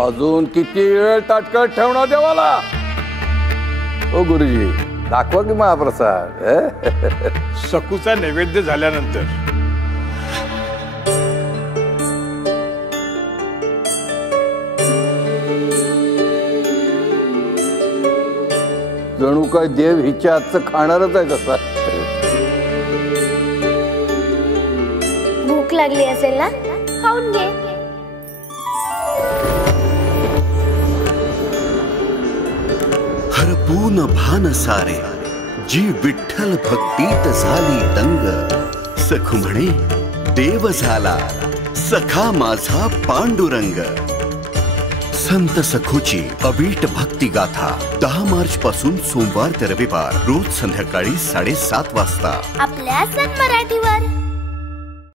अजून किती वेळ ताटकळत ठेवणार देवाला? ओ गुरुजी, दाखवा की महाप्रसाद. सकूचा नैवेद्य झाल्यानंतर जणू काय देव हिच्या हातचं खाणारच आहे तसा. भूक लागली असेल ना, खाऊन घे. हरपून भान सारे, जी विठ्ठल भक्तीत झाली दंग. सखू म्हणे देव झाला सखा माझा पांडुरंग. संत सखूची अवीट भक्ती गाथा 10 मार्च पासून सोमवार ते रविवार रोज संध्याकाळी 7:30 वाजता आपल्या सन मराठीवर.